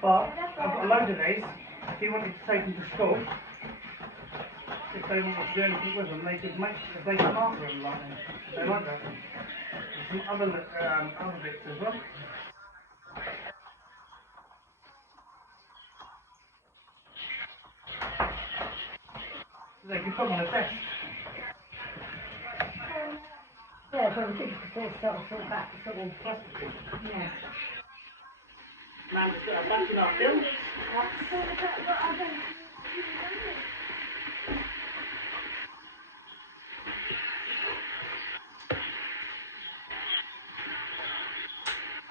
But I've got a load of these. If you wanted to take them to school, if they wanted to do anything with them, they could make, if they come after them like that. They like that. There's some other bits as well. They can put them on a desk. Yeah, so we could sort of back to sort of plastic. Yeah. Man, just got a bunch in our film.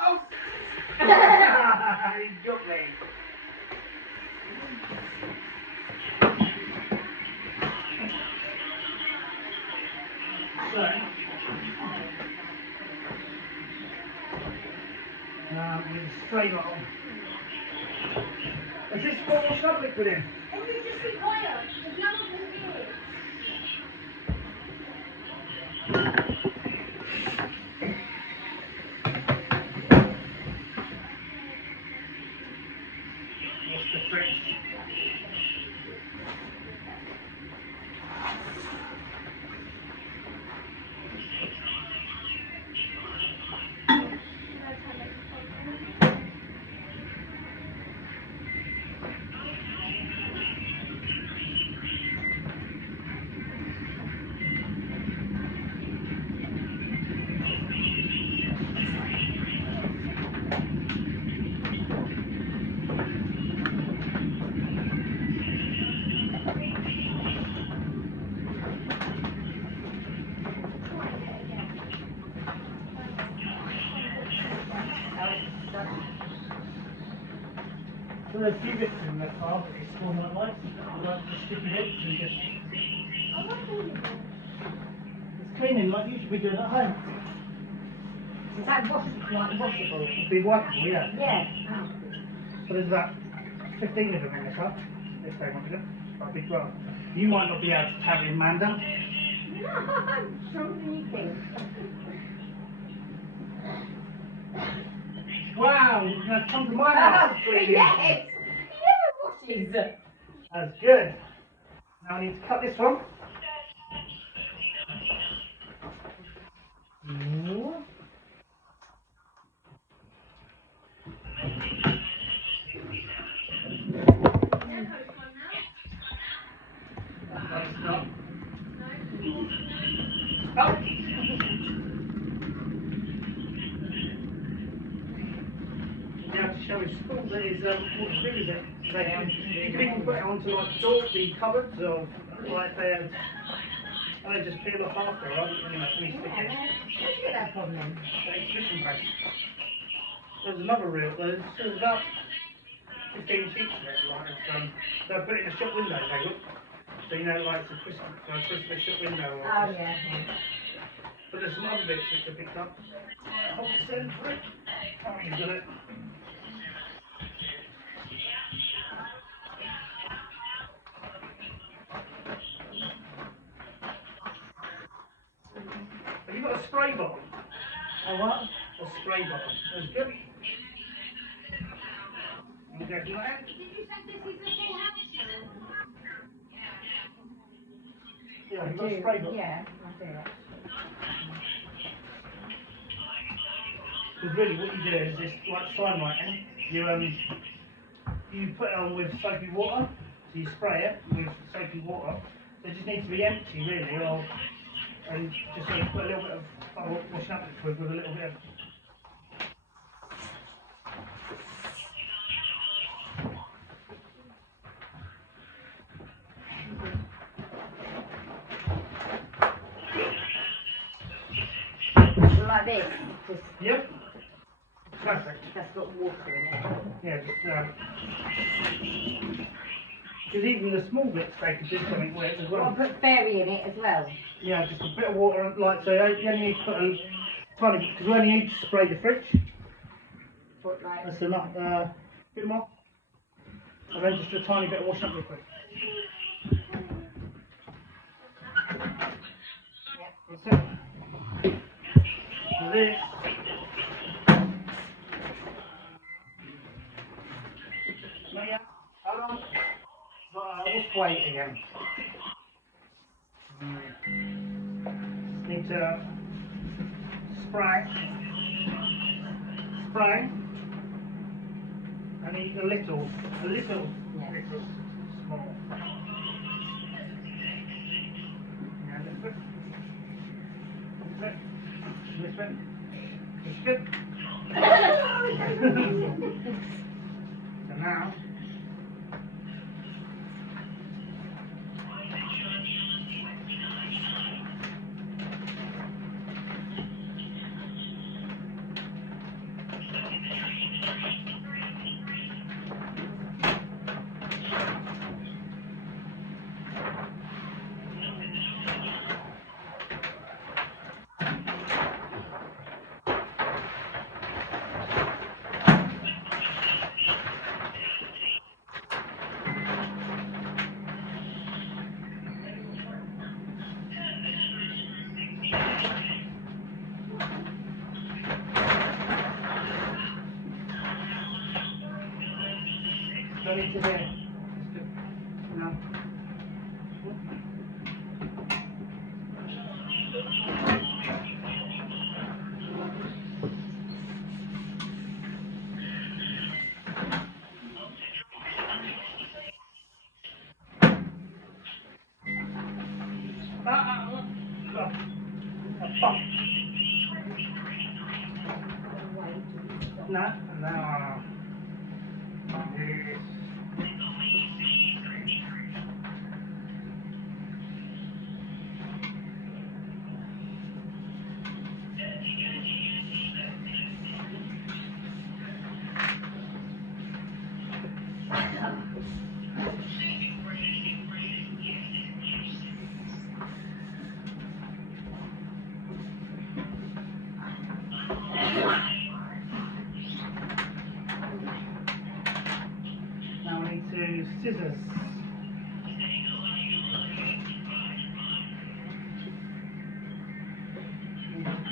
Oh! He got me. So, with a spray bottle. Is this what wash up liquid in? Can you just be quiet? Because no one can hear it. What's the fridge? So there's a few bits in the car that you spawn like lights, like the sticky bits and just... It's cleaning like you should be doing at home. Is that washable? It'd be wipeable, yeah. Yeah. So there's about 15 of them in the car, if they wanted them. Quite a big one. You might not be able to carry them, Amanda. No, I'm stronger than you think. Wow, you're going to come to my house. Yes! He never washes. That's good. Now I need to cut this one. Oh. You have to show his school that is what to do with it. You can even put it onto like the cupboards or like they just peel off after, rather than stick it. Where'd you get that from then? Exhibition base. There's another reel. There's about 15 sheets of it. Like they'll put it in a shop window. They would. So you know, like it's a Christmas shop window. Or Oh yeah. But there's some other bits that are picked up. Hold the send for it. Oh, you got it. Have you got a spray bottle? A what? A spray bottle. That's good. You go from there. Did you say this is a full house now? Yeah, you've got a spray bottle. Yeah, I do. Because really what you do is this, like sign writing, you put it on with soapy water, so you spray it with soapy water. So it just needs to be empty really, and just so you put a little bit of washing up liquid with a little bit of... Like this. Just, Yep. Perfect. that's got water in it. Yeah, just because even the small bits they could do something with as I'll well. put fairy in it as well. Yeah, just a bit of water, like so you only need to put a tiny bit, because we only need to spray the fridge. Put like. That's enough, bit more. And then just a tiny bit of washing up liquid. Yep, that's it. So this forced weight again. Need to spray. I need a little small. Now this bit. This bit. It's good. So now, go into there. Now. No, no. Yes. Now we need to scissors.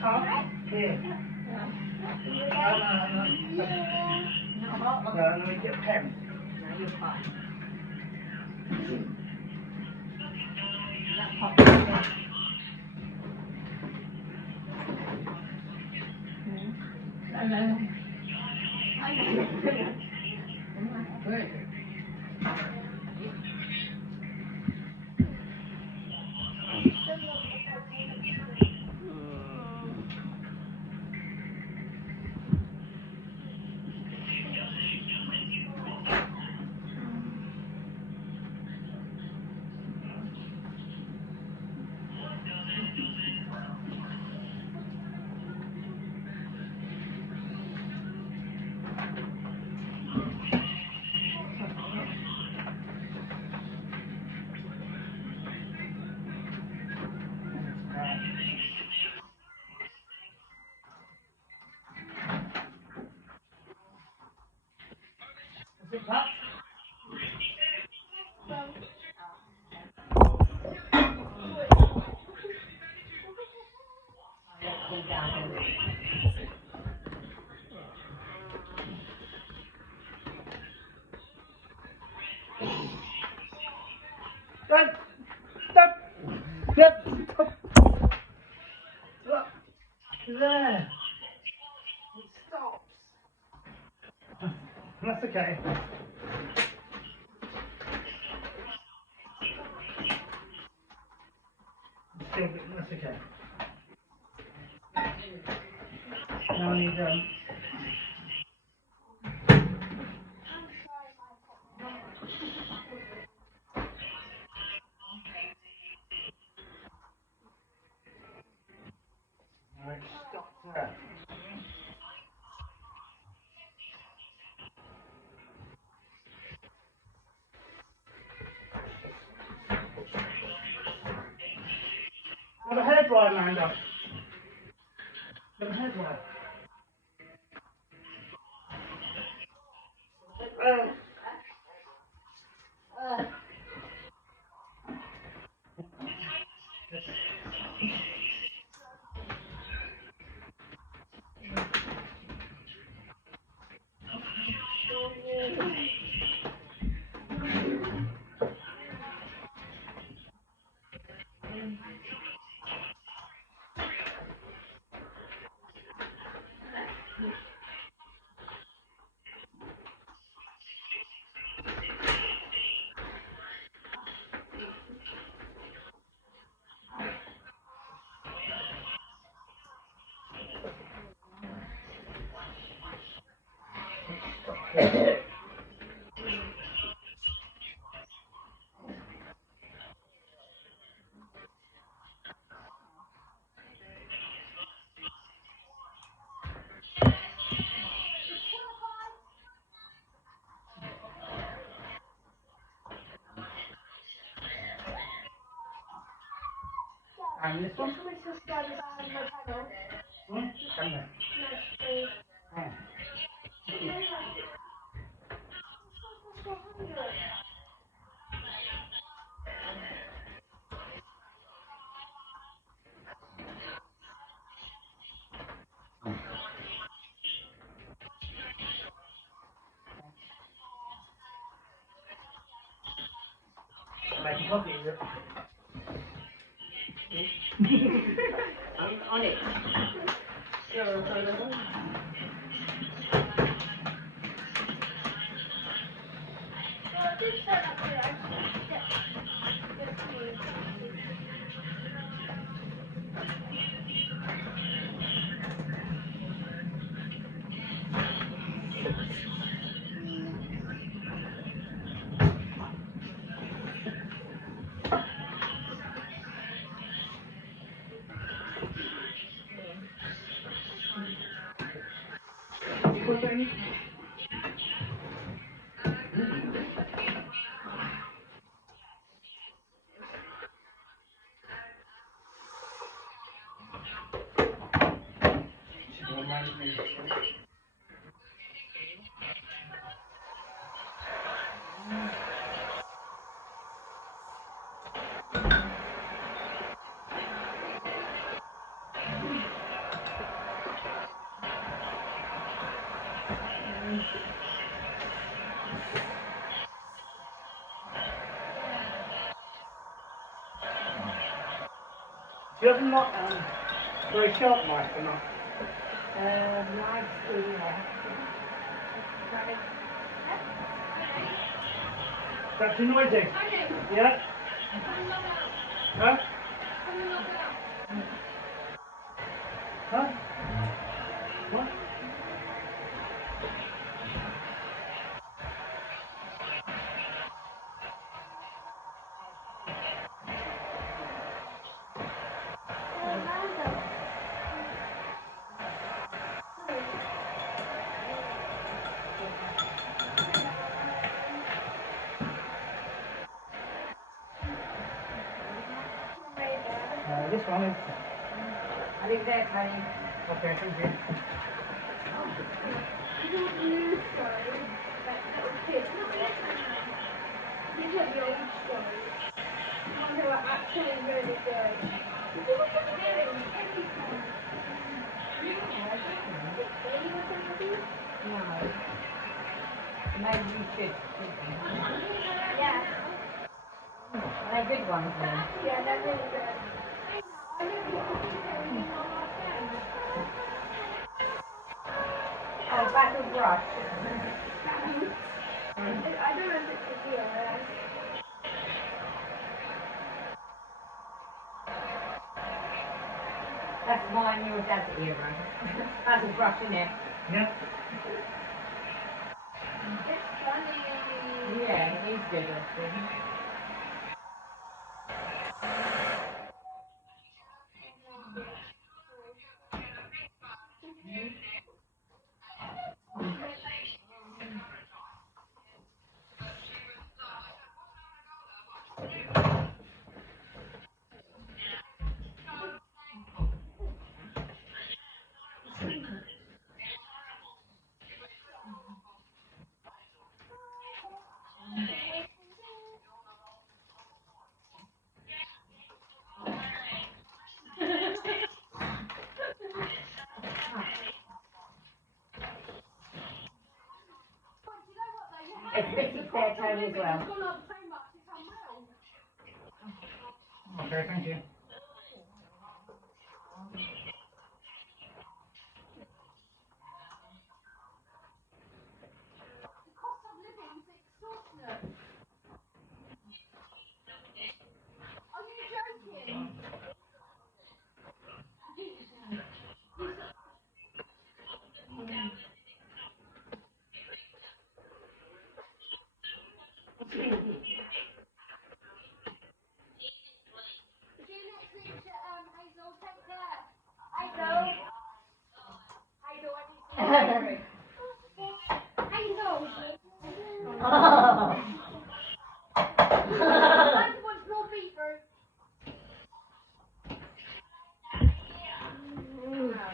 Cut here. No, let me get a pen. No, you're fine. Hello. Good. Is it cut? Stop! Stop! Stop! Stop! Look! There! It stops! That's okay. Still, that's okay. Now I need Alright, stop there. Got a hairdryer lined up. Got a hairdryer. And this one? Can we subscribe to my channel? Come there. Yes, please. Yeah. Making coffee, is it? I'm on it. Well, I did say that to you. Yes, please. You put it in? Do you have a not very sharp knife or not? Nice, yeah. That's too noisy. Honey, Yeah? come and knock it out. Huh? Come and knock it out. Huh? What? This one is... I think they're funny. Okay, thank you. You do the new story, like little kids, not this one. These are the old stories. The ones that were actually really good. Did you look at the game every time? Are you looking at these? No. Maybe you should. Yeah. They're good ones then. Yeah, they're really good. I don't think you can do my last game. Oh, Battle Brush. I don't know if it's a deal. That's mine, your dad's era. Battle Brush, isn't it? Yeah? It's funny. Yeah, he's good at it. It's pretty fair tone as well. It's gone up so much, it's unreal. Okay, thank you. The cost of living is extortionate. Are you joking? I know. Oh. I want more beaver. Yeah.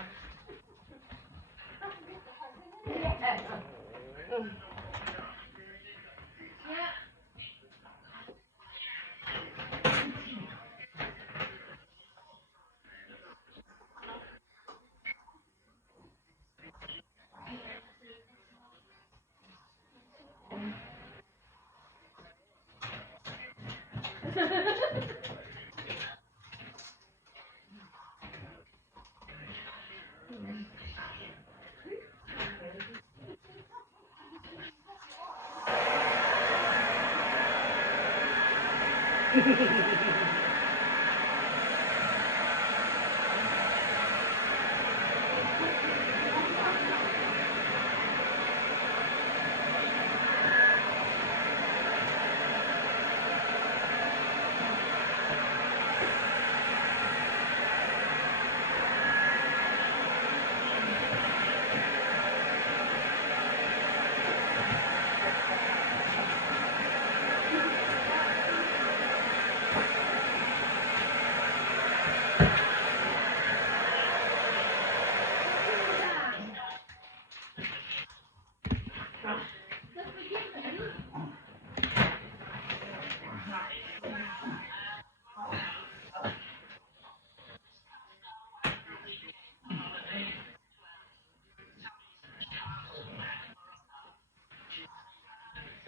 Let's begin.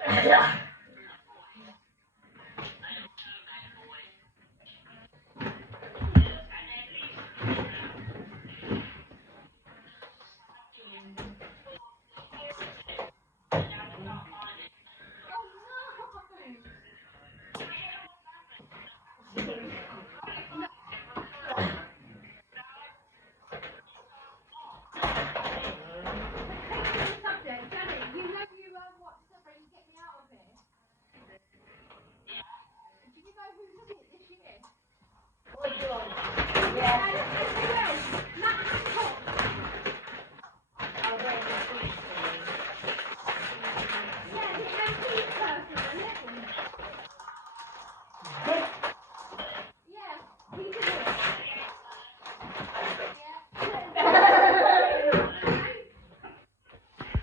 Yeah.